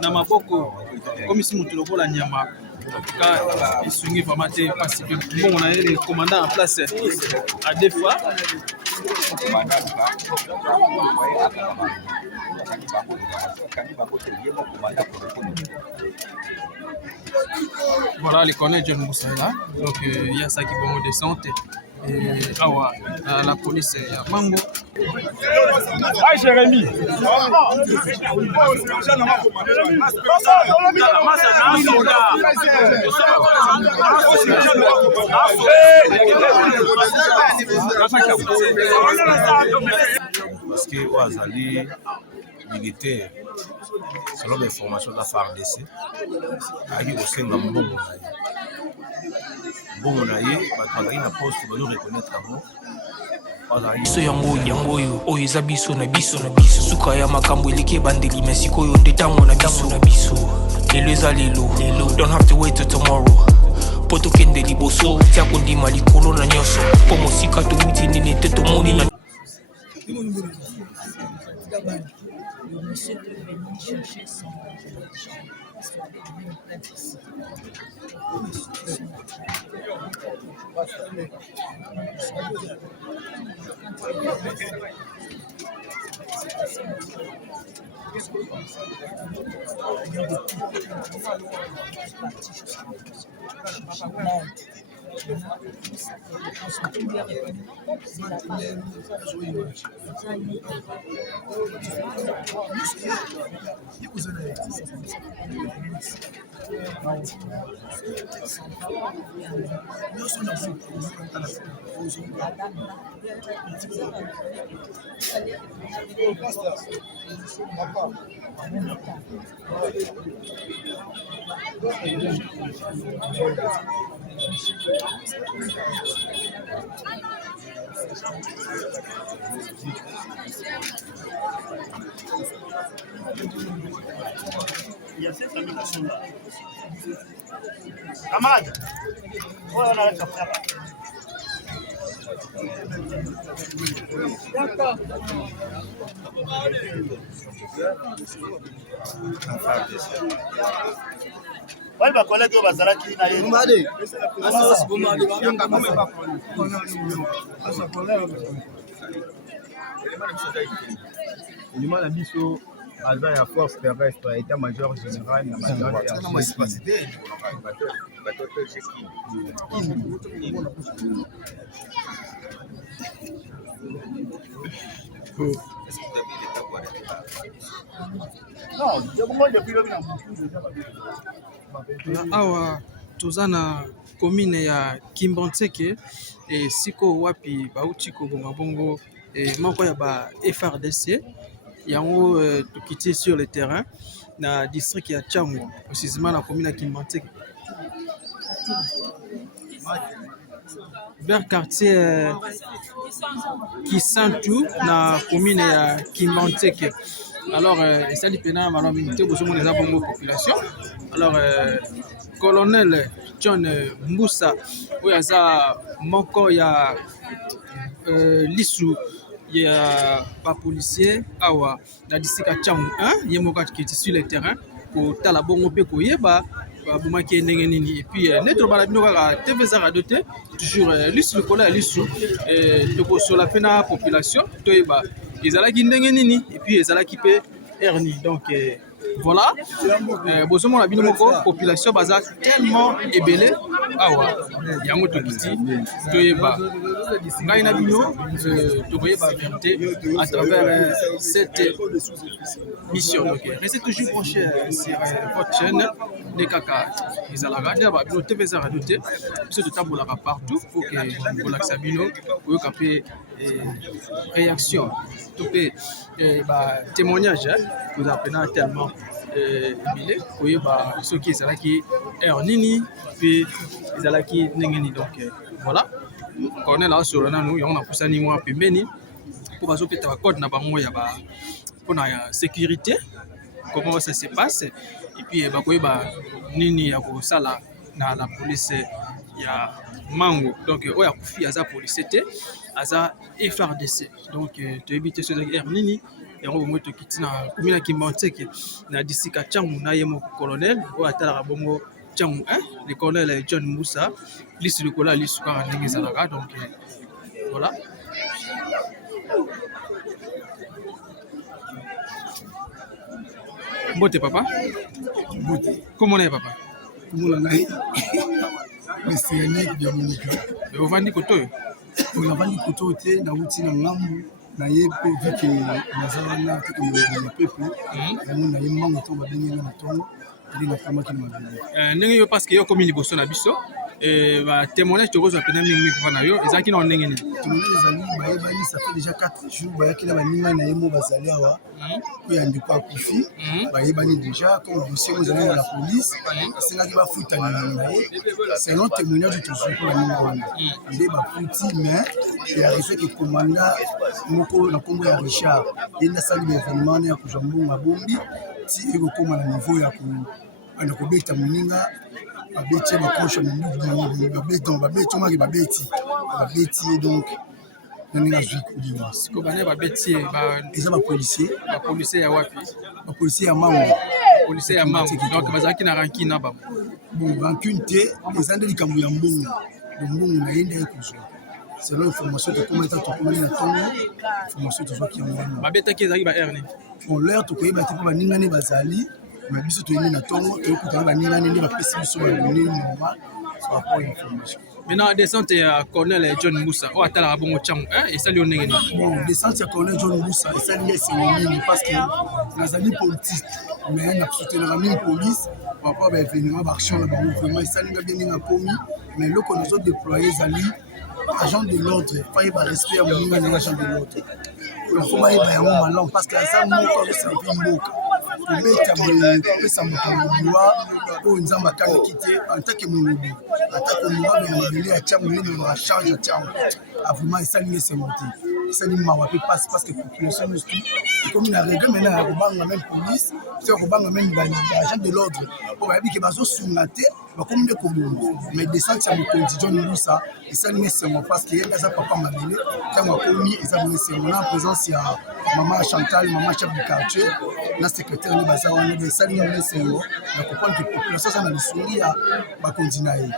na maboko komisi moto lokola nyama ka isungi vraiment te parce que bon on a le commandant en place à deux fois voilà les connaît John Moussa là donc il y a ça qui vont descente et awa la police ya Mango. Ah Jérémy. Parce que Ouazali militaire selon les formations de la FARDC a eu aussi un bon bon na poste pour nous reconnaître avant so yango oyo eza biso na biso suka ya makambo elike bandeli mesiko oyo nde tango na biso lelo eza lelo don't have to wait till tomorrow poto kende liboso tia kondima likolo na nyonso po mosika towuti nini te tomoni na le monsieur devait venir chercher son Il y a cette animation là. Camarade, on a la faire. D'accord. Ouais, bah collègue bazalaki na yé. Mbade. Lima na biso aza ya force terrestre état-major général na awa toza na commune ya Kimbanteke et siko wapi bauti kobonga bongo moko ya ba FRDC yango tukiti sur le terrain na district ya Tchango précisément na commune ya Kimbanteke vers quartier Kisantu na commune ya Kimbanteke. Alors ça dépend malon minute bozo mo les bongo population. Alors colonel John Mbusa oyo aza moko ya lisu ya ba policier awa na district Tchango 1 yemoka qui est sur le terrain pour tala bongo pe koyeba babumaki ndenge nini et puis netro bala bino kaka TV za doté toujours lisu lokola ya lisu toko sur la pena population toyeba ezalaki ndenge nini et puis ezalaki pe erni donc voilà bozomo la bino moko population baza tellement ébélé awa yango tokiti toyeba ngai na bino tokoyeba vérité à travers cette mission. Donc restez toujours branchés sur votre chaîne de Kaka ezalaka nde ba bino TV za radio te biso totambolaka partout pour que kolakisa bino koyoka pe réaction to pe ba témoignage vous apprenez tellement ebile koyeba soki ezalaki nini pe ezalaki ndenge nini. Donc voilà colonel asolo nanu yango napusani mwa pembeni po bazopeta bacode na bango ya ba mpona ya sécurité comment ça se passe et puis bakoyeba nini ya kosala na la police ya Mango. Donc oyo akufi aza police te aza FRDC. Donc tu éviter ce Ernini et on va te quitter na commune Kimbantseke na disika Tchangu na yemo colonel ou atala bongo Tchangu le colonel John Moussa liste le cola liste ka ndenge zalaka donc voilà. Mbote papa. Mbote. Comment on est papa? Comment on est? C'est Yannick Diamonika. Et vous vendez koto? On a vendu koto te na wuti na ngambu na ye po vu que nazala na te comme le peuple. On a eu mango to ba bengi na tongo. Ndi na kama kina mabili. Ndenge yo parce que yo komi liboso na biso. Et bah témoignage to gozo pena mingi kwa na yo ezaki na ndenge ni. Témoignage ezali ba yebani ça fait déjà 4 jours ba yakila ba ninga na yemo bazali awa. Ko ya ndiko akufi. Ba yebani déjà comme dossier nous allons à la police. C'est là qui va foutre na ye. C'est un témoignage toujours pour la ninga. Ndé ba futi mais il arrivé que commandant moko na kombo ya Richard. Il na sali événement na ko jambonga bombi. Si iko koma na niveau ya ko ana ko beta muninga. Babeti bakosha mungu babeti babeti babeti donc nanga zikudiwa siko bana babeti ba eza ba policier ya wapi ba policier ya mango donc bazaki na ranki na ba bon rancune te eza ndeli kambu ya mbongo na yende kuzo selon information de comment to comment na tongo information to zoki ya babeta ki ezaki ba erne on l'air to koyeba te ba ningane bazali mais biso to yini na tongo to ko ba ningane ne ba pesi biso ba ni normal so rapport information. Maintenant descente ya colonel John Moussa o atala bongo Tchangu et ça lui ndenge ni bon descente ya colonel John Moussa et ça lui c'est nini parce que nazali politique mais na soutenir la police par rapport à événement d'action là vraiment ça lui bien na komi mais le qu'on nous a déployé zali agent de l'ordre pas y ba respect à mon agent de l'ordre il faut pas y ba ya malon parce que ça moko c'est un mboka kubeta pesa mutoliwa o nzamba kana kite en tant que molobi atako mwa be mabele ya Tchangu ni na charge ya Tchangu vraiment ça lui c'est monté ça lui m'a pas passe parce que population nous tout comme la règle maintenant à banga même police c'est ko banga même agent de l'ordre on va dire que bazo sungaté ba comme de kobo mais descente ya contingent nous ça et ça lui c'est mon parce que yenda ça papa mabele quand on commis et ça lui c'est mon en présence ya maman Chantal maman chef du quartier la secrétaire ni baza wana de ça lui c'est na comprendre que population ça na lisuri ya ba continuer.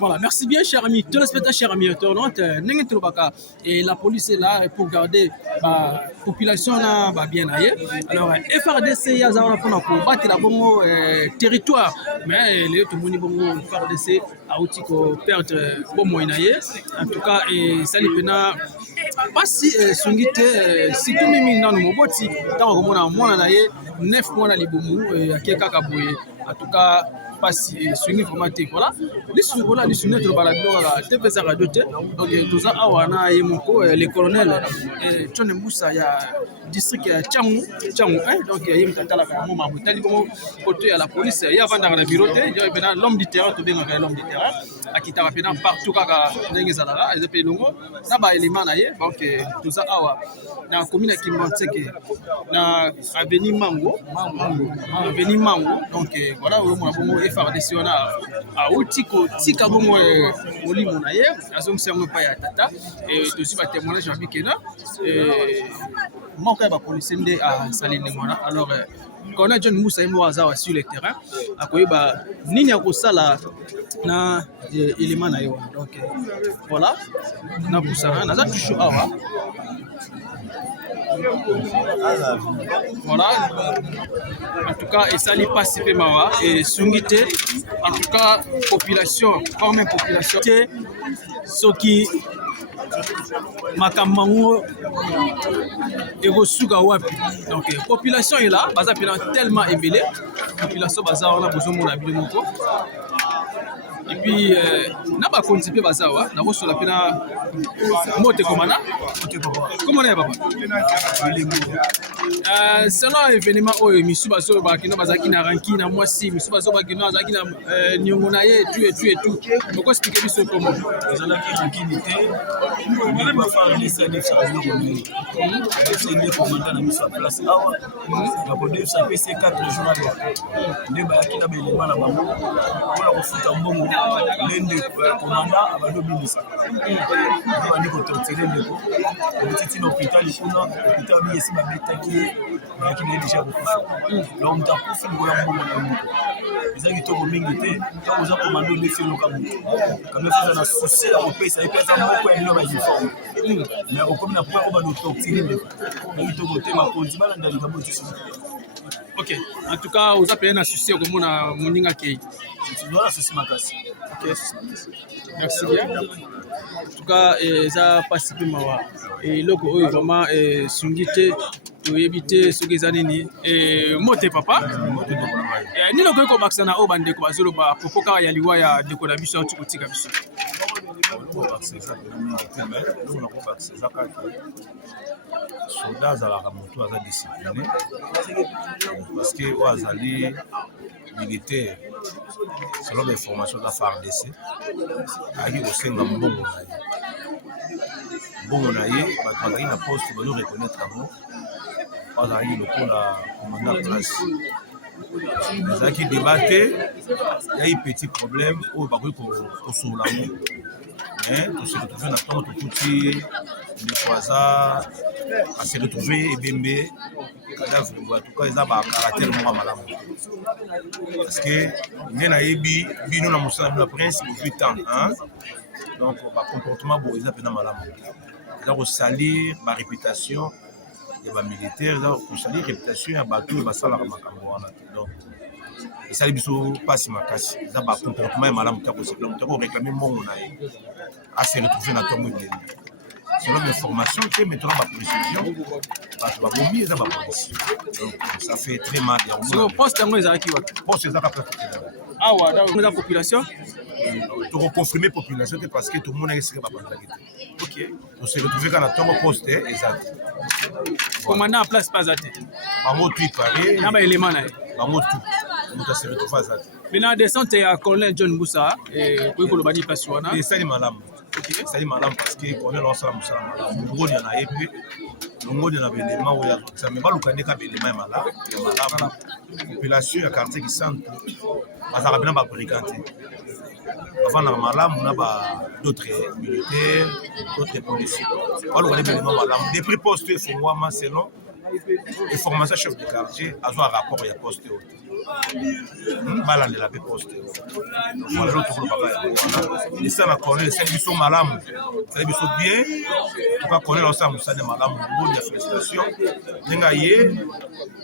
Voilà, merci bien chers amis téléspectateurs, chers amis internautes, ndenge tolobaka et la police est là pour garder la population là bien ailleurs. Alors FRDC ya za pour battre la bongo territoire mais les tout moni bongo FRDC a outi ko perdre bongo inaye. En tout cas et ça li pena pasi sungite si tout mimi nanu moboti tango komona mwana na ye 9 mois na libumu akeka kaboye. En tout cas passe swing informatique voilà les sur là les sunnettes de balado la TPC radio donc tout ça awana yemoko le colonel John Moussa ya district ya Tchangu donc yim tatala ka mo mabutali comme côté à la police ya vanda na bureau te ya bena l'homme du terrain to benga l'homme du terrain akita rapena partout kaka ndenge zalala et puis longo na ba élément na ye donc tout ça awa na commune Kimbantseke na avenue Mango donc voilà au mo bongo FRDC on a outiko tika bongo molimo na ye azomsi yango pa ya tata et aussi ba témoignage abikena manque ba police nde a salinde mona alors quand on a John Moussa yemo azawa sur le terrain akoyeba nini akosala na élément na yo donc voilà na busana na za touche awa voilà en tout cas et ça lui passe peu mawa et sungité en tout cas population quand même population ce qui makamango ekosuka wapi donc population est là baza pena tellement ébélé population baza wana bozomona bino moko et puis na ba kontipe baza wa na bosola pena mote komana comment on est papa selon événement oyo misu baso bakino bazaki na ranki na mwasi misu baso bakino azaki na niongo na ye et tout pourquoi expliquer biso comment ezalaki rankini te bafaredesadefsa azilokoni sende komanda na miso ya place awa bakodefsa apesi 4 jours aya nde bayaki na baelema na bango mpona kofuta mbongo lende komanda abadobimisa bandi kotortire ndeko obititi na hôpital kuna hôpital babi esi babetaki ye bayaki na ye deja kokufa donc moto akufi likolo ya mbongo na moko eza kitoko mingi te ntango oza komanda olefi eloka moto kame feza na susi ya kopesa ye mpe aza moko ya biloko ya uniforme mais okomi na point oyo badotortire ndeko ya kitoko te makonzi balanda likambo etusu. Ok, en tout cas oza peye na susi okomona moninga kei toza susi makasi. Merci bien. En tout cas, ça passe plus mawa. Et loko oyo vraiment sungi te toyebi te soki eza nini mote papa ni loko eko bakisa na oyo bandeko bazoloba propos kaka ya liwa ya ndeko na biso auti kotika biso soda azalaka moto aza discipline parce que oyo azali militaire selon bainformation za FARDC ayaki kosenga mbongo na ye mbongo na ye bato bazalaki na poste bazo reconnaître yango bazalaki lokola commandant place ezalaki débat te yai petit problème oyo bakoki kosola yango mais tose retrouve na ntango tokuti ndeko aza ase retrouve ebembe cadavre en tout cas eza bacaractère moko malamu parce que nde nayebi bino na mosala bino ya prince bozwi temps donc bacomportement boye eza mpena malamu eza kosalir baréputation ya bamilitaire eza kosalir réputation ya bato oyo basalaka makambo wana te donc esali biso mpasi makasi eza bacomportement ya malamu te akosepela moto akoréclame mbongo na ye ase retrouve na ntongo ebele selon l'information que maintenant ma précision babomi eza bapolisi donc ça fait très mal sur poste yango ezalaki wapi poste ezaka place awa eza population tokoconfirme population te parce que tomonaki esika babandaki te ok tose retrouve kaka na ntongo poste eza te commandant en place mpe aza te bango tu pare na baélément na ye bango tu moto ase retrouve aza te mais na descente ya colonel John Mbusa koki koloba ni mpasi wana esali malamu esali malamu parce que colonel osala mosala malamu longonia na ye mpe longonia na baelema oyo azokisa me baluka nde ka baelema ya malamu population ya quartier kisantu bazalaka mpena babrigand te bavandaka malamu na d'autres militaires d'autres policiers baluka nde baelema malamu depuis poste efongwama selon information chef de quartier azwa rapport ya poste oyo balandela mpe poste voilà tokoloba yango esala na colonel esali biso malamu esali biso bien toka colonel osala mosala malamu ngoni ya félicitation ndenge ye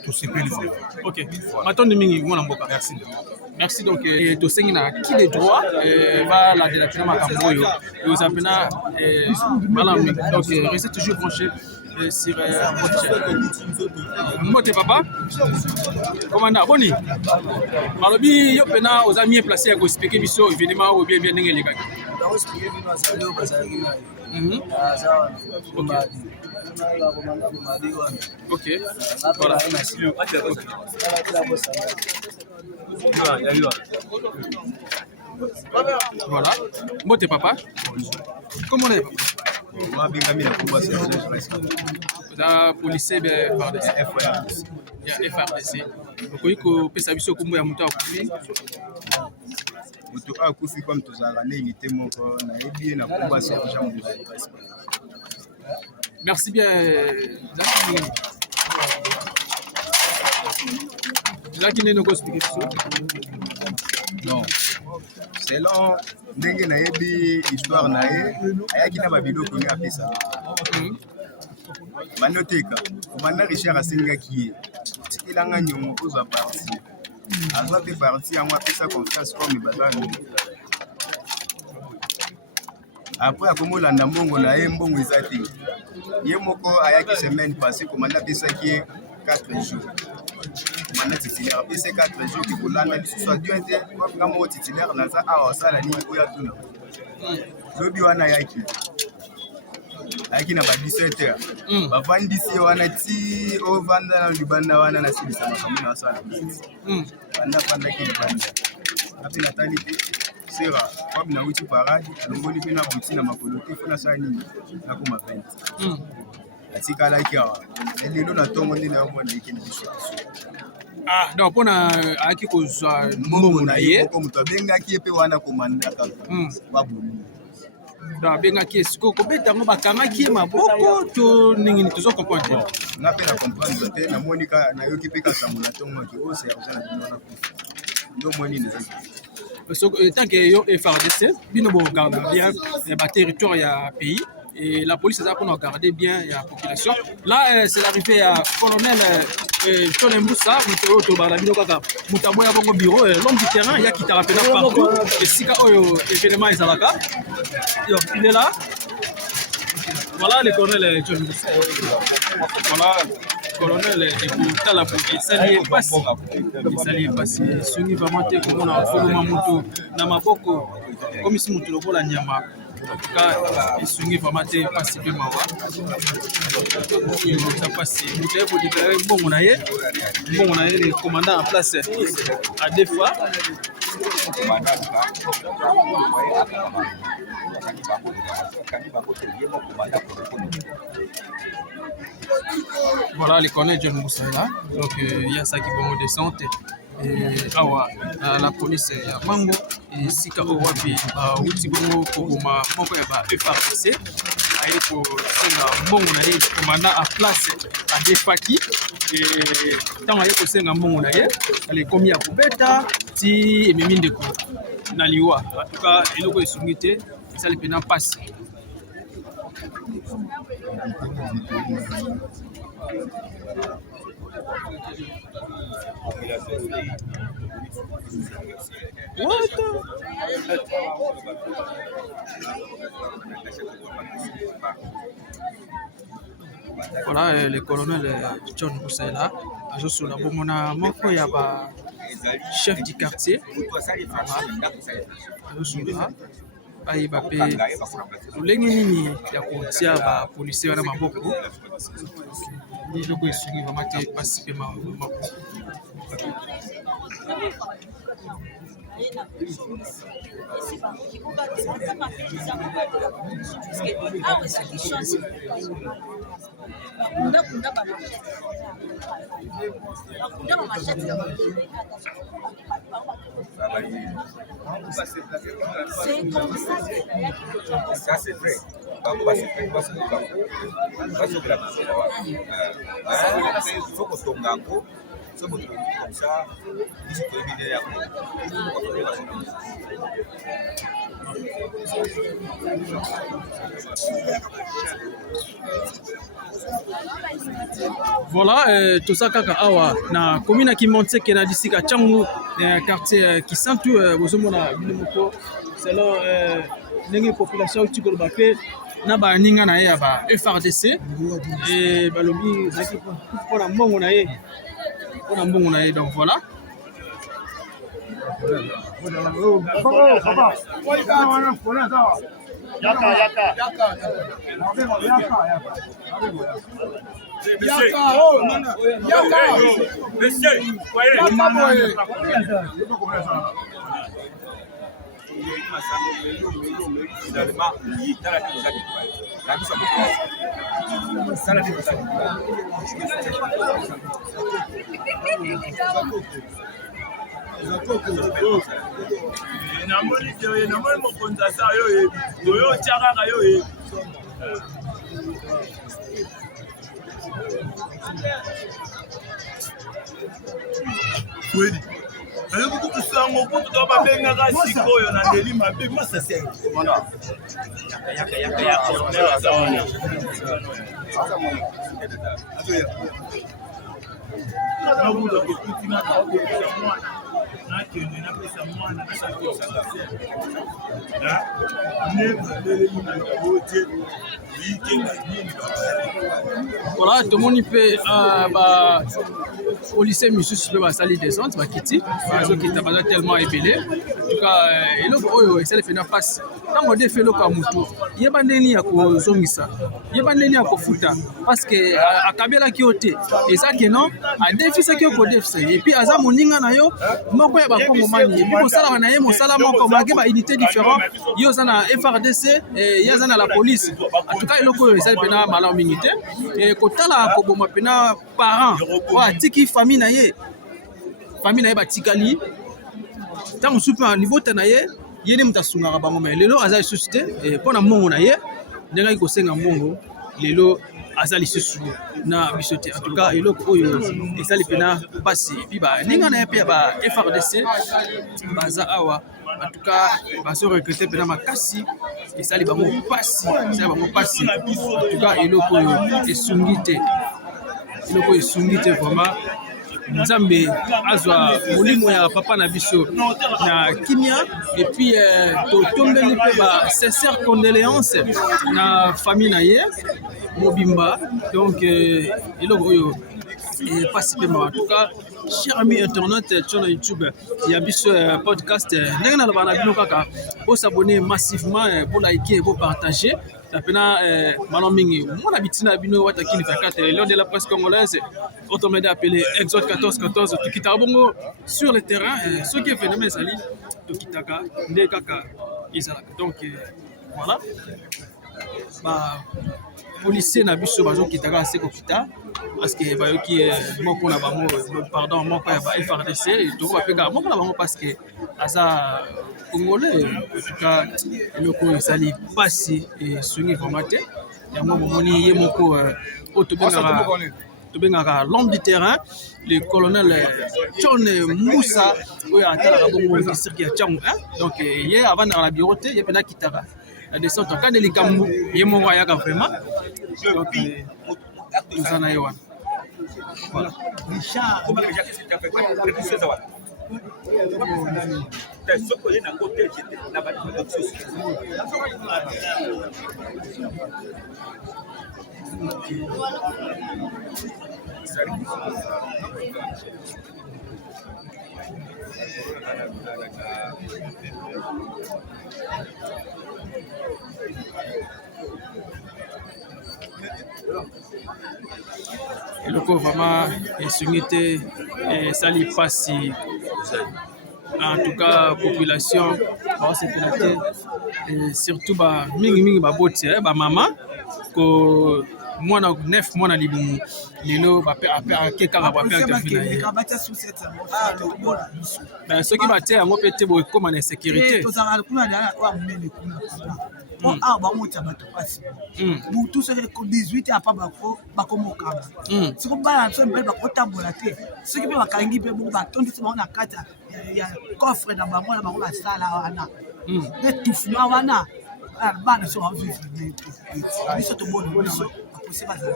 tosepeli vraiment ok matondi mingi mwana mboka merci donc tosengi na qui de droit balandela mpena makambo oyo oza mpena malamu donc restez toujours branché sur votre chaîne. Mote papa, commandant, boni. Malobi yo pena oza mieux placé à expliquer biso évidemment ou bien ndenge lekaki. Ok. Voilà. Voilà. Mote papa. Comment on est? La police FARDC okoki kopesa biso kombo ya moto akufi moto oyo akufi comme tozalaka na unité moko nayebi ye na kombo ya sergent. Merci bien ezalaki nini okoexplike biso non selon ndenge nayebi histoire na ye ayaki na babiloko nde apesa banoteka komanda richard asengaki ye tikelanga nyongo kozwa parti azwa mpe parti yango apesa confiance comme bazwami apres akomolanda mbongo na ye mbongo eza te ye moko ayaki semaine passé komanda apesaki ye 4 jours komanda titulaire apesa 4 jours kikolanda lisusu adien te nga moko titulaire naza awa asala nini oyo atuna lobi wana ayaki ayaki na ba 17h bavandisi wana ti ovanda na libanda wana nasilisa makambo na asala banda vandaki libanda ape natali te sera wabi na uti parade alongoli mpe na buti na makolo te fo nasala nini nakoma pente atikalaki awa lelo na ntongo nde nayomona eke na biso donc mpona ayaki kozwa mbongo na ye moko moto abengaki ye mpe wana komanda kaka babolu donc abengaki ye sikoyo kobeta yango bakangaki ye maboko to ningini tozokomprendre te nga mpe na comprendre te namoni nayoki mpe kasango na ntongo aki oyo ya kozala bino wana kufa ndo moni nezaki tant que yo FARDC bino bo garder bien ba territoire ya pays et la police a pour garder bien la population. Là c'est l'arrivée à colonel John Mboussa muto to bala bino kaka mutaboya bongo bureau l'homme du terrain ya qui t'a rappelé partout et sika oyo événement ezalaka. Donc il est là. Voilà le colonel John Mboussa. Voilà colonel de la police sali passe songi vraiment te komona foloma moto na maboko comme si moto lokola nyama ka songi vraiment te passe pe mawa ça passe moto ya ko déclarer mbongo na ye le commandant en place à deux fois voilà les colonel John Mboussa là donc il y a ça qui vont descendre awa la police ya mango et sika owapi uti bongo kokoma moko ya ba FARDC aye ko senga mbongo na ye commandant à place à defaki et tant aye ko senga mbongo na ye ale komi ya kubeta ti ememi ndeko na liwa en tout cas eloko esungi te esali pena passe voilà le colonel John Mboussa là azo la bomona moko ya ba chef du quartier azo là ayeba pe lolenge nini ya kotia ba policier wana maboko eloko esungi vraiment te pasi mpe maboko Ça c'est vrai. Il faut qu'on tombe en gros. Comme ça, voilà tout ça kaka awa na commune qui monte que na disika changu quartier qui sentu bozomona bino moko selon ndenge population tikolo bape na ba ninga na ye ya ba FARDC et balobi zaki pour mbongo na ye donc voilà namoni mokonzi asa yo yebi oyo otya kaka yo yebi kweli nayebi kutusa yango kutu to babengaka sikoyo na ndeli mabe masase nabuda kokutina Voilà, tout le monde peut au lycée Missus peut salir descente, quitter parce que t'as pas tellement épelé. En tout cas, et là c'est le fait passe. Quand on fait le kamuto, il y a pas d'ennemi à kozongisa. Il y a pas d'ennemi à kofuta parce que à Kabela kiote et ça que non, à défi ça que ko défi et puis aza moninga na yo moko ya ba kongomani et puis ko sala na ye mo sala moko ma ke ba unité différent yo za na FRDC et yo za na la police. En tout cas, il y a ça pena malamu mingi te et ko tala ko boma pena parents wa tiki famille na ye batikali tant super niveau tanaye yene mutasunga bango mais lelo aza suscité et pona mongo na ye ndenga ko senga mongo lelo azali susu na bisote. En tout cas eloko oyo esali pena pasi puis ba ninga na pe ba FRDC baza awa. En tout cas baso recruter pena makasi esali bango pasi en tout cas eloko oyo esungite vraiment Nzambe azwa molimo ya papa na biso na kimia et puis totombeli pe ba sincère condoléances na famille na ye mobimba donc eloko oyo et participement. En tout cas chers amis internautes sur YouTube il y a biso podcast ndenge na bana bino kaka pour s'abonner massivement pour liker pour partager tapena malomingi mona bitina bino watakini fakate Lion de la presse congolaise autrement appelé Exode 14 tukita bongo sur le terrain ce qui est phénomène sali tukitaka nde kaka izala donc voilà ba policier na biso bazo kitaka se kokita parce que bayoki moko na bango pardon moko ya ba FRDC et tout va peka moko na bango parce que asa congolais en tout cas eloko sali pasi et sungi formate ya moko moni ye moko tobengaka l'homme du terrain le colonel John Moussa oyo atalaka bongo ministre ya Tchango donc ye avant na la bureau te ye pena kitaka la descente en cas de likambu ye moko ayaka vraiment donc nous en avons voilà. Et le corps vraiment est sunité et ça lui passe. En tout cas, population, et surtout mingi ba boti ba mama ko mwana 9 mwana libumu lelo ba pe ke kaka ba pe ben ce qui va te yango pete bo comme en sécurité ah ba mota bato pasi tout ce que 18 a pas bako bakomoka siko ba so mbele bakotambola te ce qui peut bakangi pe bo batondisi na kata ya coffre na bango na bango la sala wana ne tufuma wana bana so vivre biso to bona biso c'est pas ça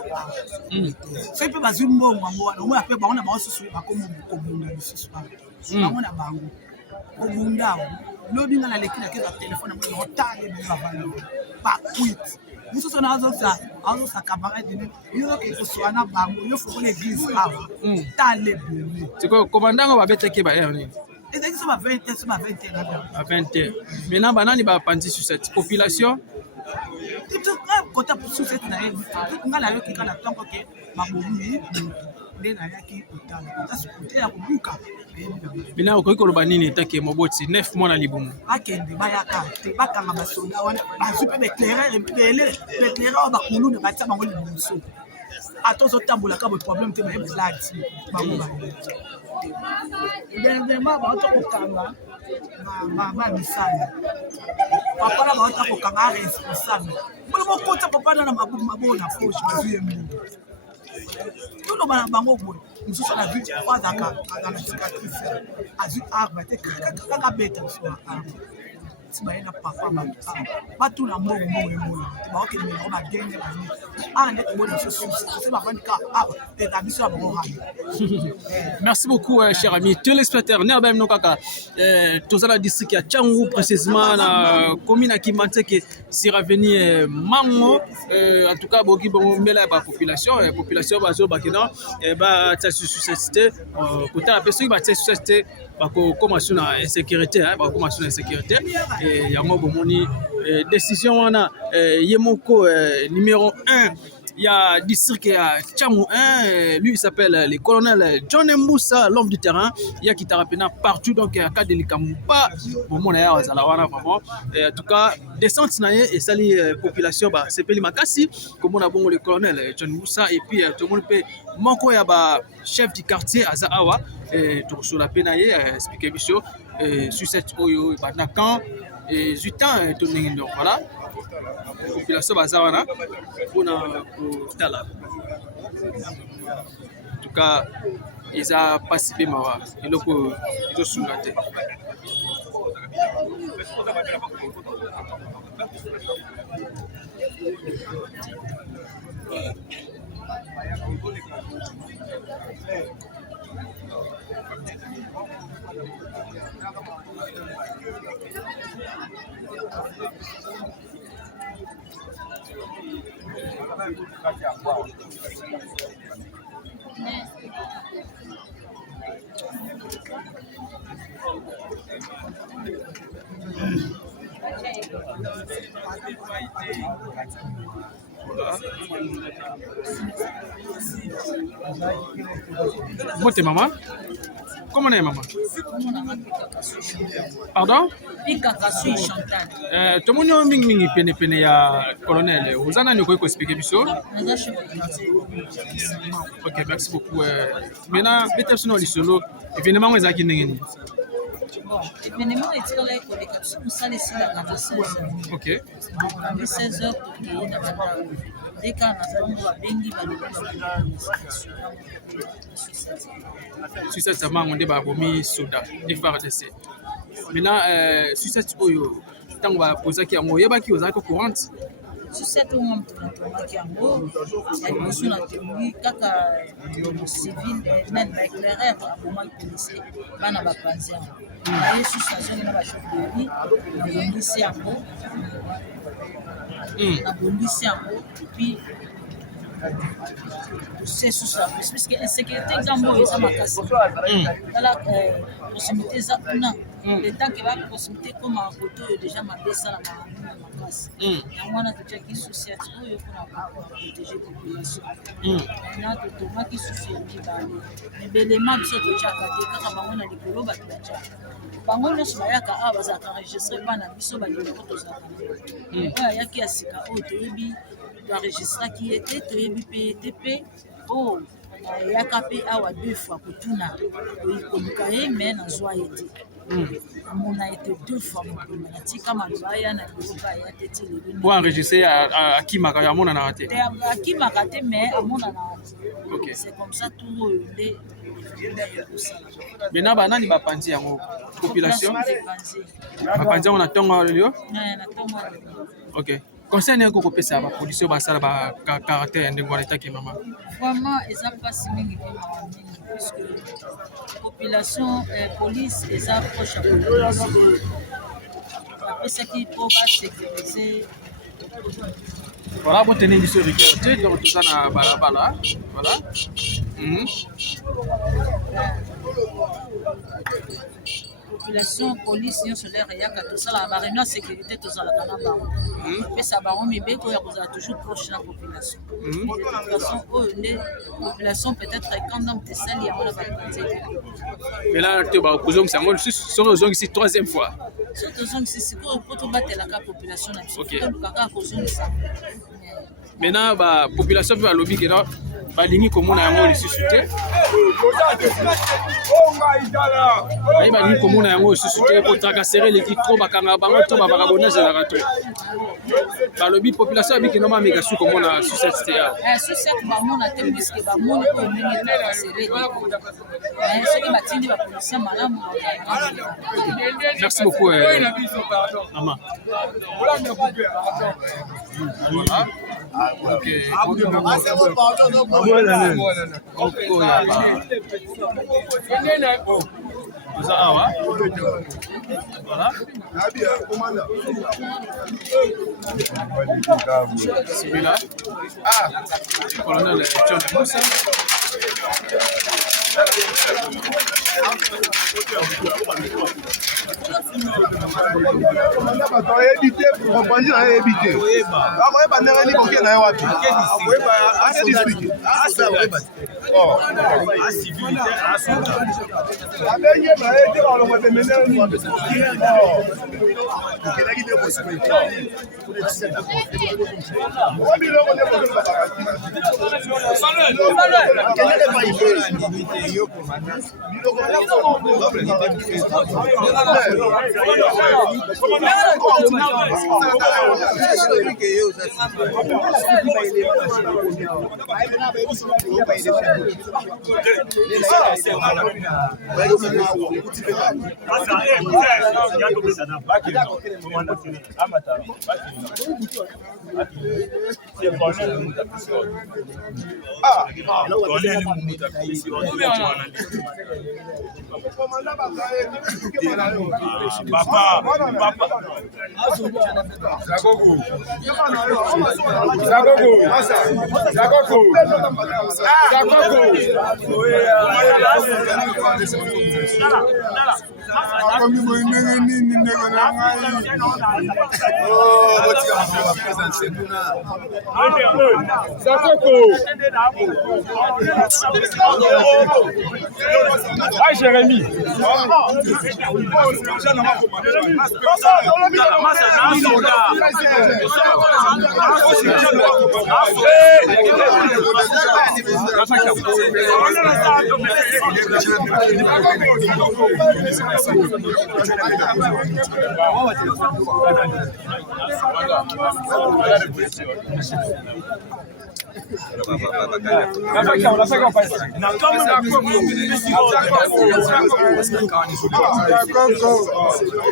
c'est peu bazu mbongo wana omo ape bango na bango susu bakomo kobunda biso bango na bango obunda lobinga na lekina ke ba telefone mo otale bi bavalo ba quit muso so na azo sa camarade ni yo ke ko so na bango yo fo l'église ava tale bi tiko komandanga ba beteke ba erni et ça va 20 ça va 20 à 20 maintenant banani ba pandi sur cette population kota sous cette naïve ngala yo kika na tango ke mabomi nde na yaki otala kota soute ya kubuka bina ko koloba nini take moboti 9 mois na libumu akende bayaka te bakanga basonga wana basupe l'éclaireur ba kuluna batsa bango libumu atozo tambola ka bo problème te ba blati bango ba dernièrement ba to kokanga ma misana papa la ba to kokanga responsable mo kota papa na mabubu mabona foshi bazuye mbi tout le monde bango bo mususu na vie pas dans la cicatrice azu arba te kaka beta so arba bati baye na papa bato na mbongo emona baokende mena bagenge ande kobona so susi bafandi ka eta biso ya bango handi. Merci beaucoup, cher ami téléspectateur. Nerbem Nokaka, Tozala district à Tchangou, précisément, la commune à Kimanteke, Siraveni Mango. En tout cas, Boki Bongo Mela, la population, Bazo Bakina, Batsa Suscité, côté la personne, Batsa Suscité, comment sur la insécurité, comment sur l'insécurité. Et Yango Bomoni, décision, on a Yemoko numéro 1. Il y a district à Tchangou 1, lui il s'appelle le colonel John Mboussa, l'homme du terrain. Il y a qui tarapena partout, donc il y a cas de l'Ikamoupa. Bon, mon aïe, Zalawana, vraiment. En tout cas, descente et ça, les populations, c'est Peli Makassi, comme on a bon le colonel John Mboussa, et puis tout le monde peut manquer à chef du quartier à Zahawa, tout sur la penaille, expliquer Bichot, sur cette Oyo, Banakan, et Zutan, tout le monde, voilà. Population Bazawana pour Tala. En tout cas, ils ont participé à ils ont soulevé. Bote maman. Comment est maman? Pardon? Pikakasu Chantal. Tout le monde mingi pene ya colonel. Vous en avez quoi expliquer biso? Ok, merci beaucoup. Maintenant, peut-être sinon lisolo événement est qui n'engeni. Bon, événement est très là pour les capsules. Ça les c'est à 16h. Ok. À 16h pour qu'il y ait des cas na bongo ba bengi ba sur cette semaine on débat bomi soda FRDC. Maintenant sur cette oyo tant on va poser qui yango yeba ki ozako courante. Sur cette on a qui yango et sur la théorie kaka civil même ba éclaireur à moment policier bana ba panzer. Et sur station na ba chauffeur na policier yango. La police puis c'est sous ça parce que l'insécurité exemple ça m'a cassé la proximité ça non le temps que va proximité comme en photo déjà m'a baissé la casse on a tout qui souci pour protéger la population on a tout qui souci mais belement biso to chaka kaka bango na likolo ba tcha bango nyonso bayaka awa bazalaka enregistre bana biso balingako tozalaka oyo ayaki ya sika oyo toyebi toenregistraki ye te toyebi mpe ye te mpe oyo ayaka mpe awa 2 fois kotuna koluka ye me nazwa ye te amona ye te 2 fois mokolo natika maloba aya na liloba aya te ti lelo po enregistre akimaka amonana te akimaka te me amonana te c'est comme ça tout oyo nde Maintenant, banani bapanzi yango population. Bapanzi on attend lelo. OK. Concerne yako kopesa ba policier basala ba caractère ndenge wana taki mama. Vraiment eza pasi mingi puisque population police eza proche à population. Apesa ki po ba sécuriser. Voilà, bon tenir biso sécurité donc tout ça na balabala. Voilà. Population police nyonso lere yaka tosala ba réunion sécurité tozala kana bango pesa bango mibeko ya kozala toujours proche na population de toute façon oyo nde population peut-être quand donc tesali yango na bapanzi mais là te ba kozongisa yango so kozongisi troisième fois so tozongisi sikoyo po tobatelaka population na biso tolukaka kozongisa maintenant ba population mpe balobi ke balingi komona yango lisusu te balingi komona yango lisusu te kotrakasere l'équipe trop bakanga bango to babaka bonezelaka to balobi population abiki no bameka su komona sucette te ya sucette bamona te puisque bamoni oyo ndenge trakasere soki batindi bapolisia malamu. Merci beaucoup maman. Celui-là, colonel John Moussa. Ah, Jérémy.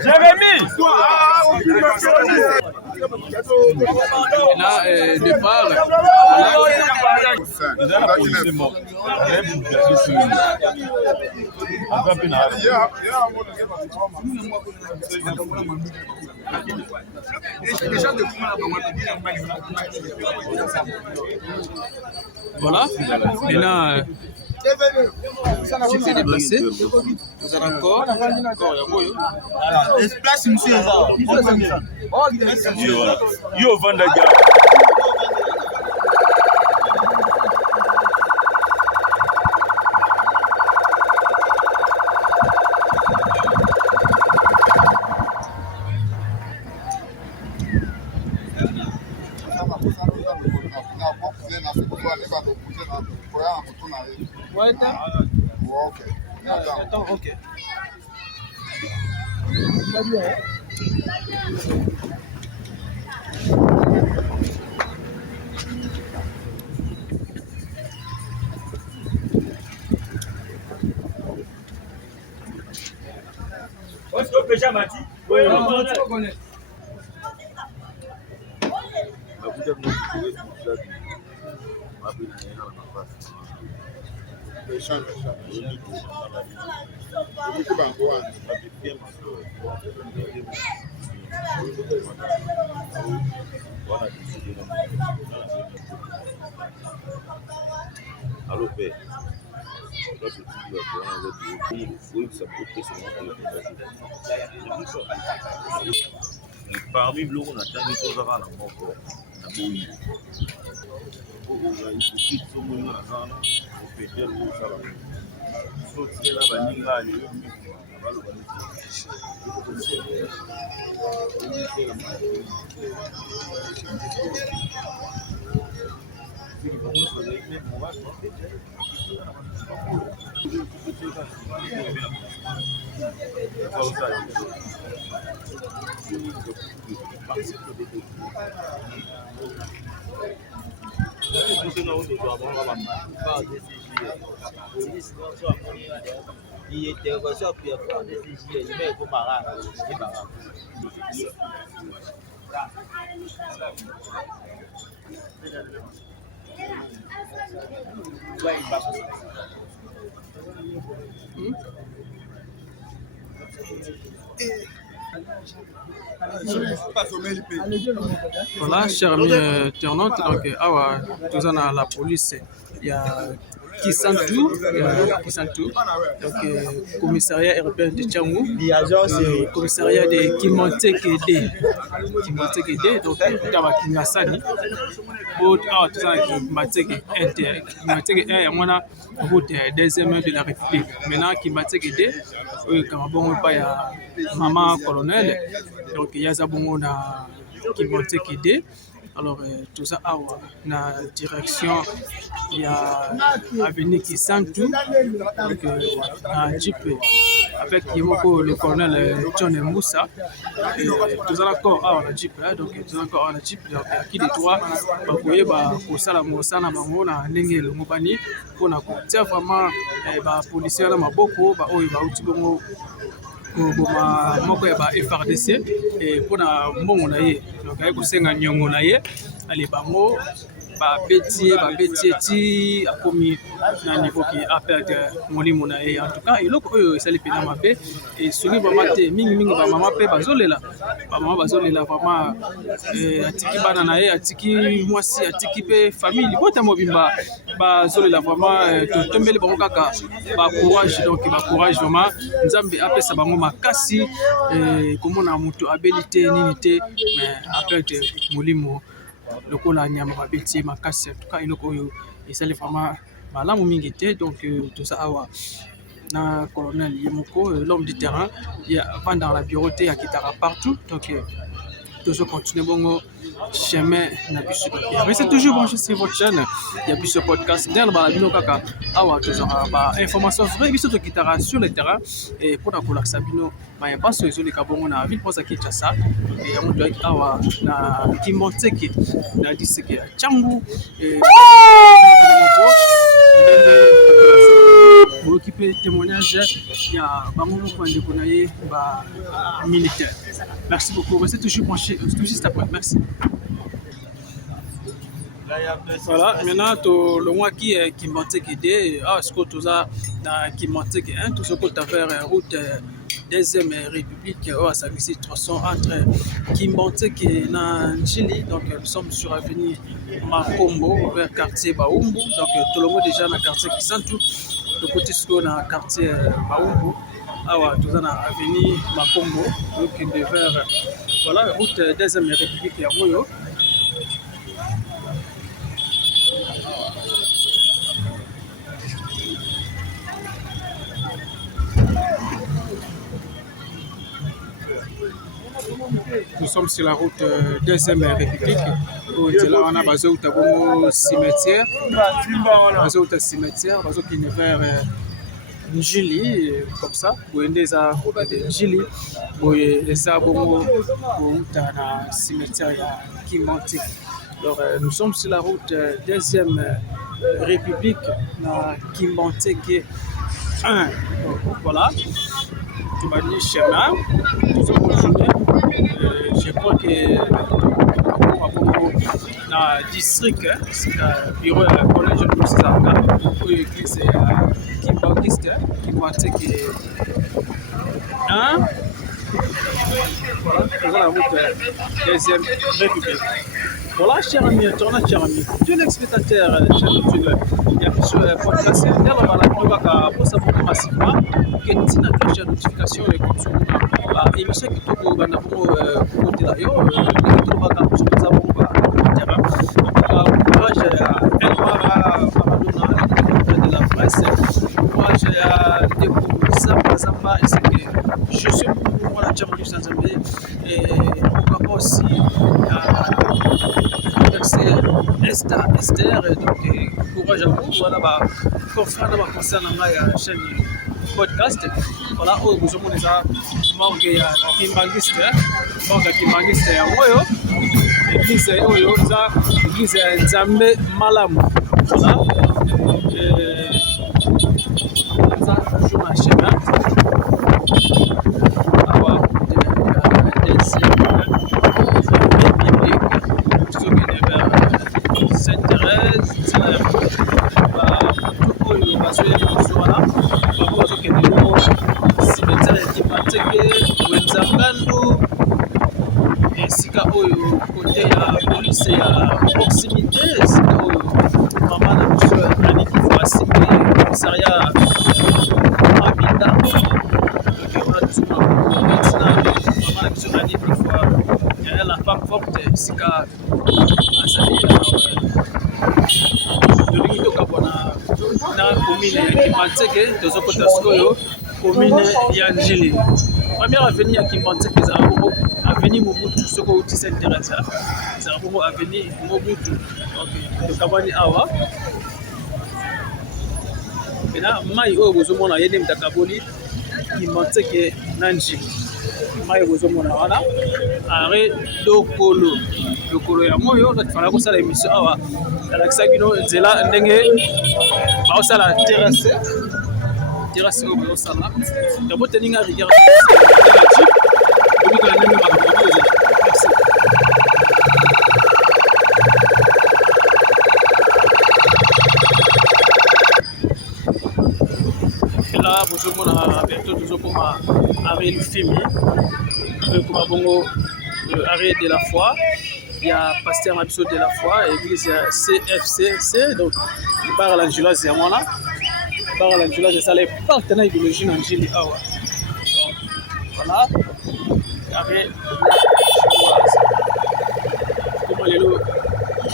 Jérémy. Là, départ. Voilà. Et là, c'est déplacé. Vous avez encore. Place monsieur. Yo Vandaga. Attends, ok. Est-ce que déjà Mati? Oui, on connaît. Allô, père. Parmi l'eau, on a tant de choses à la mort. Voilà, chers amis internautes, donc awa tozana la police, il y a Kisantu, donc commissariat européen de Tchangou, commissariat de Kimanteke D, donc Tawa Kingasani, awa tozana Kimanteke Inter, Kimanteke 1 mwana route deuxième de la République. Maintenant Kimanteke D, Kamabongo pa ya maman colonel, donc il y a Zabongo na Kimanteke D. Alors, tout ça, na direction, il y a Avenue Kisantu, donc un jeep avec Yimoko, le colonel John Moussa. Tout ça, encore, un jeep, donc tout ça, encore un jeep, donc qui des trois, vous voyez, pour ça, la Moussa, na Mangona, Nenge, le Mobani, pour na côté, vraiment, policiers, la Maboko, Outibongo. Boma moko ya ba FRDC et pona mbongo na ye donc ay kusenga nyongo na ye ali bango ba beti ti akomi na niveau qui a perdu molimo na ye en tout cas eloko oyo esali pena mabe et soki ba mate mingi ba mama pe bazolela vraiment atiki bana na ye atiki mwasi atiki pe famille bota mobimba bazolela vraiment totombeli bango kaka ba courage donc ba courage vraiment nzambe apesa bango makasi komona moto abelite nini te mais aperte molimo lokola nyama babeti makasi en tout cas eloko oyo esali vraiment malamu mingi te donc tout ça awa na colonel Yimoko l'homme du terrain il va dans la bureauté à Kitara partout donc toujours continuer bongo chemin na biso mais c'est toujours branché sur votre chaîne il y a plus ce podcast dans la bino kaka awa toujours ba information vraie biso to Kitara sur le terrain et pour la kolaksa bino ba passe sur les kabongo na ville posa Kinshasa et ya moto awa na Kimanteke na diseke Tchangou et pour occuper témoignage il y a bango moko ndeko na ye ba militaire. Merci beaucoup, restez toujours branchés tout juste après, merci. Voilà, maintenant tout le mois qui est Kimanteke D, ce que tout ça dans Kimanteke 1, tout ce que tu as fait route deuxième République à Sagisi 300 entre Kimanteke et Njili, donc nous sommes sur avenue Makombo vers quartier Baumbu, donc tout le monde déjà dans le quartier Kisantu, le côté sur dans le quartier Baumbu. Awa tozana avenue Makombo donc vers voilà route deuxième République ya Moyo. Nous sommes sur la route deuxième République où là on a besoin de cimetière, besoin qui est vers Njili comme ça, Boendeza Njili, Boendeza Bongo, Boutana cimetière ya Kimanteke. Alors nous sommes sur la route deuxième République na Kimanteke 1. Donc, voilà, tu m'as dit chemin, nous sommes aujourd'hui. Je crois que dans le district, c'est le bureau de collège de Moussaka, où l'église Kimanteke 1. Voilà, c'est la route deuxième République. Voilà, chers amis, chers amis, téléspectateurs, chers YouTube, il y a plus de podcast, il y a la pour savoir massivement que nous avons cloche de notification et comme ça, l'émission qui est pour côté d'ailleurs, nous avons courage à de la presse, courage à découvrir Zamba et c'est que je suis pour la Tchambou Sanzambé et pourquoi pas aussi c'est Esther, donc courage à vous. Voilà, confrère de ma concerne la chaîne podcast. Voilà, où vous avez des morgue Kimbangiste, morgue Kimbangiste ya Moyo, église Oyo, église Nzambe Malamu. Voilà, ça toujours un chemin. Avoir des Sainte-Thérèse, esika oyo kote ya polise ya proximité esika oyo mama na biso aniki voasime commissariat Abinda wana tozoma maintenant mama na biso aniki fois la femme forte esika azali tolingi tokabwana na commune ya Kimbanteke tozokota sikoyo commune ya Njili. Première avenue ya Kimbanteke ezala bongo avenue Mobutu soko uti Sainte-Thérèse ezala bongo avenue Mobutu. Donc tokabwani awa pena mai oyo bozomona ye nde mutakaboli Kimbanteke na Njili. Mai oyo bozomona wana are lokolo ya moyo natufana kosala émission awa alakisa bino nzela ndenge baosala terrasse oyo bazosala taboteninga rigueur obika ndenge makambo ezala. Merci. Là bozomona bientôt tozokoma arrêt lufimi tozokoma bongo arrêt de la foi. Il y a pasteur Mabiso de la foi, église CFCC, donc il parle à l'Angela Zemona, il parle à l'Angela de ça, les partenaires idéologiques d'Angeli Awa. Donc voilà, il y avait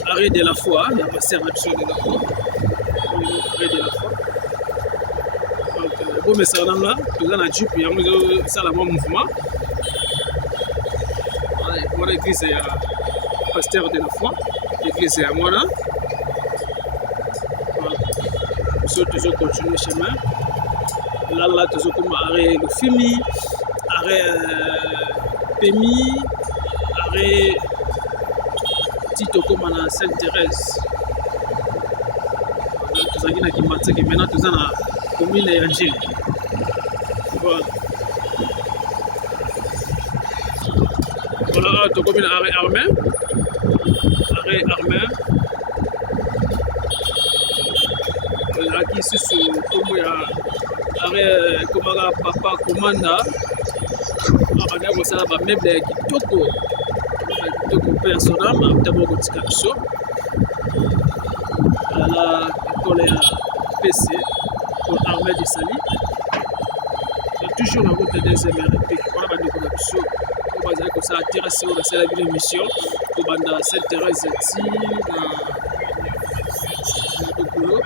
l'arrêt de la foi, il y a pasteur Mabiso de la foi, arrêt de la foi. Donc, bon, mais ça là, tout ça, on a dit, puis on a ça, le mouvement. Voilà, l'église est pasteur de la foi, l'église est à moi là. Nous sommes toujours continuer le chemin. Là, toujours comme arrêt le Fimi, arrêt Pemi, arrêt Tito comme à la Sainte-Thérèse. Nous avons qui maintenant nous avons la commune et Angile. Voilà. Voilà, tu commune arrêt armé. Arrêt armé. Qui se sont comme arrêt comme papa commanda. Arrêt comme ça va même les kitoko personnel d'abord au Tikabiso. La école PC pour armée de Sali. Toujours la route des République. On a des connexions. On va dire que ça a terrassé au reste de la mission. Pour banda Sainte-Thérèse na Dokolo.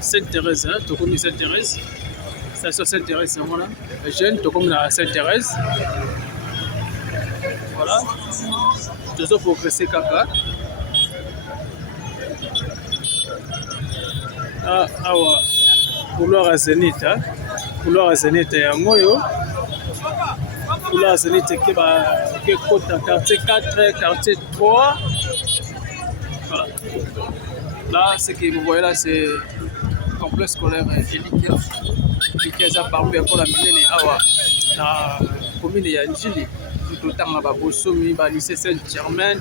Sainte-Thérèse, tu connais Sainte-Thérèse, station Sainte-Thérèse, c'est moi là, jeune, tu connais la Sainte-Thérèse, voilà, tu as progressé caca. Ah ouais, couloir à Zénith, à Moyo, couloir à Zénith qui est côté quartier 4, quartier 3, voilà. Là, ce que vous voyez là, c'est complexe scolaire Elika eza parmi école minene awa na commune ya Njili tout autant ba bosomi ba lycée Saint-Germain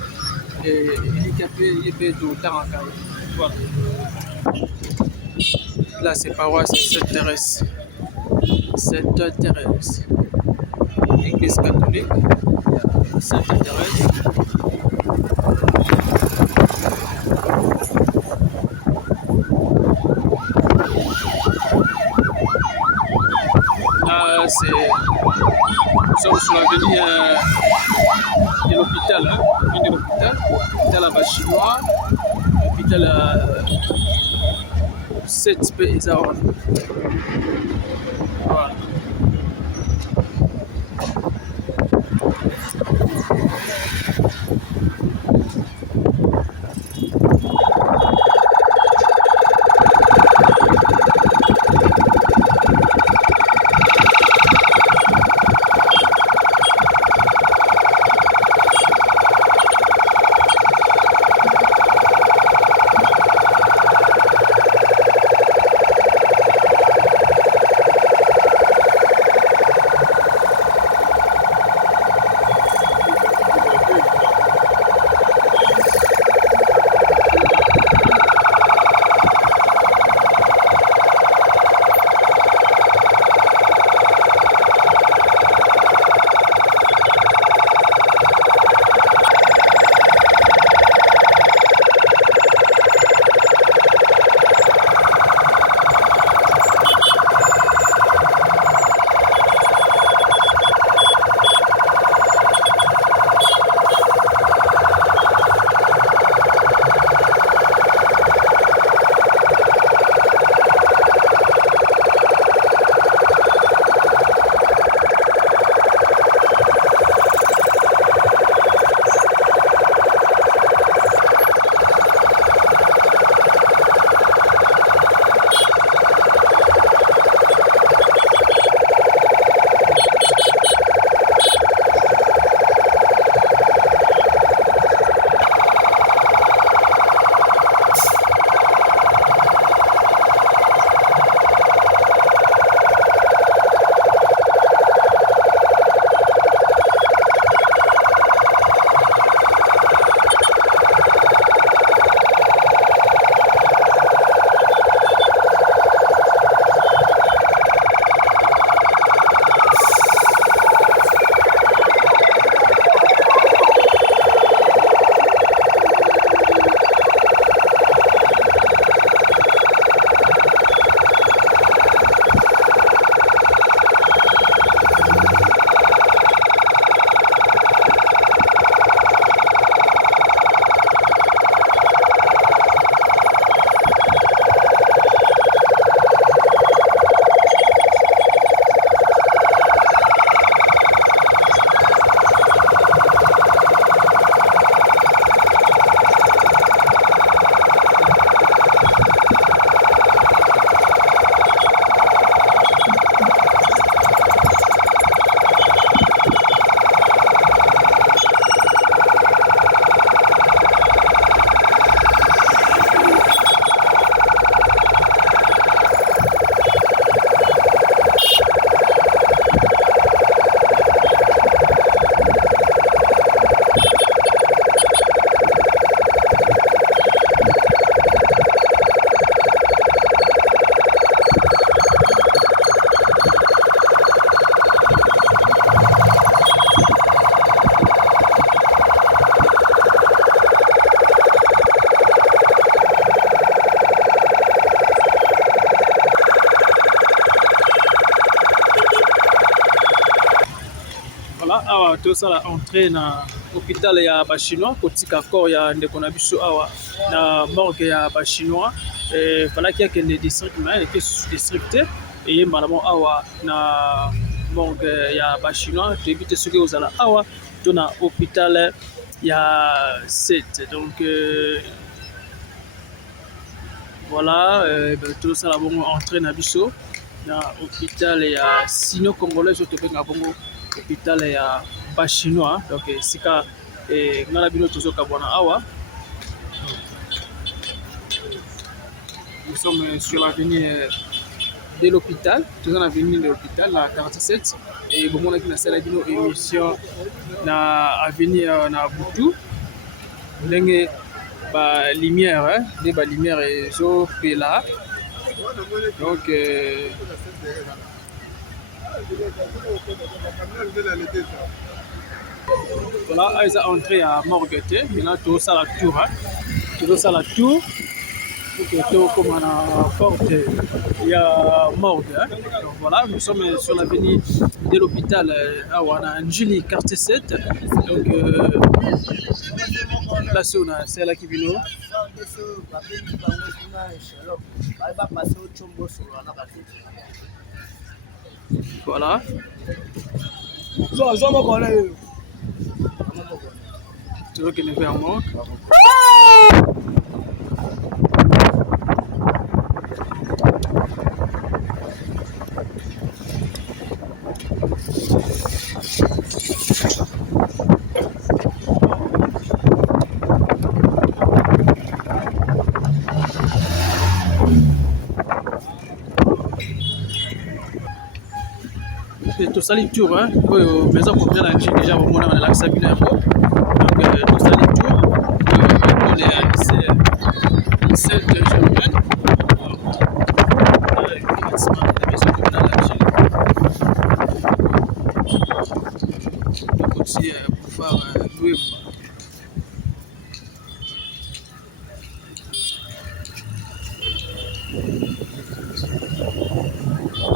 et Elika pe tout autant voilà. Là c'est paroisse Sainte-Thérèse. église catholique Sainte-Thérèse. Là, nous sommes sur l'avenue de l'hôpital, l'hôpital à Bachinois, l'hôpital à 7P et ça. Voilà. awa tosala entrée na hôpital ya bachinois kotika corps ya ndeko na biso awa na morgue ya bachinois falaki akende district mais eke district eyembana mo awa na morgue ya bachinois toyebi te soki ozala awa to na hôpital ya 7 donc voilà tosala bongo entrée na biso na hôpital ya sino congolais oyo tobenga bongo hôpital ya bachinois donc sika ngana bino tozokabwana awa. Nous sommes sur l'avenue de l'hôpital, tous en avenue de l'hôpital, la 47, et bon, on a une salle de émission na avenue na Boutou. Ndenge ba lumière, hein, des ba lumière et zo là. Donc Voilà, ils ont entré à Morguete. Maintenant, tout ça la tour. Tout ça la tour. Comme on a porte, il y a morgue. Donc voilà, nous sommes sur l'avenue de l'hôpital on a Julie quartier 7. Donc là c'est là qui vient. Voilà. Tu veux qu'il ne fait un morgue. Tout ça les tours, hein. Maison pour bien la déjà au moment où on a l'accès donc tout ça les tours. Les 7 jeunes. Donc aussi pouvoir louer.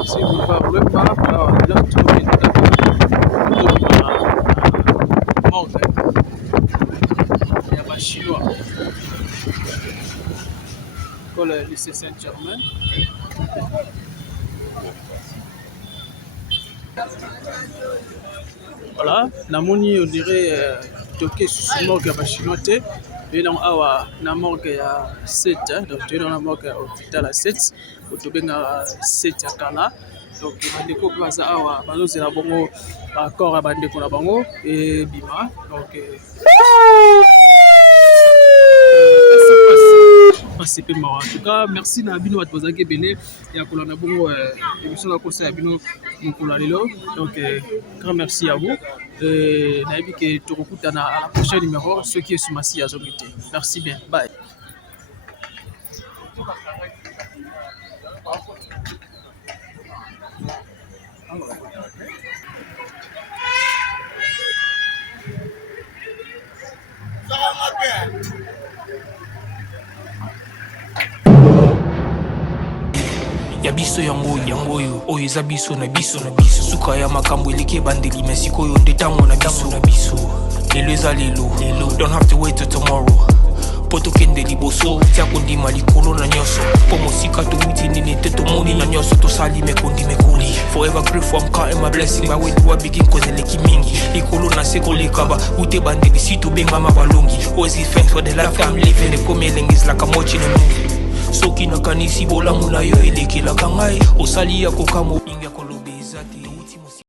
Si vous ne parlez pas, alors là, tout le monde il y a pas chinois. Pour le lycée Saint-Germain. Voilà, la moni on dirait toqué sur le morgue à chinois. Et donc, la morgue à 7, donc tu es dans la morgue à l'hôpital à 7, tu es à 7 à Kala. Donc, il y a des gens qui ont corps à Bandeko na bango et Bima. Donc, c'est en tout cas, merci na bino wat bozaki bene ya kolana bongo émission la conseil bino mukula lelo. Donc, grand merci à vous. Naïbi que tu recoutes à la prochaine numéro, ce qui est sous ma scie à Zomité. Merci bien, bye. Ya biso yango yo oyo eza biso na biso suka ya makambo eleki bandeli mesikoyo nde tango na biso lelo eza lelo don't have to wait till tomorrow po tokende liboso tia kondima likolo na nyonso po mosika towuti nini te tomoni na nyonso tosali mekoli forever grateful I'm counting my blessing ba wetu wa begin cause eleki mingi likolo na se kolekaba ute bandeli si tobengama balongi always give thanks for the life I'm living the coming is like I'm watching a movie soki nakanisi bolamu na yo elekelaka ngai osali ya kokamo inga kolo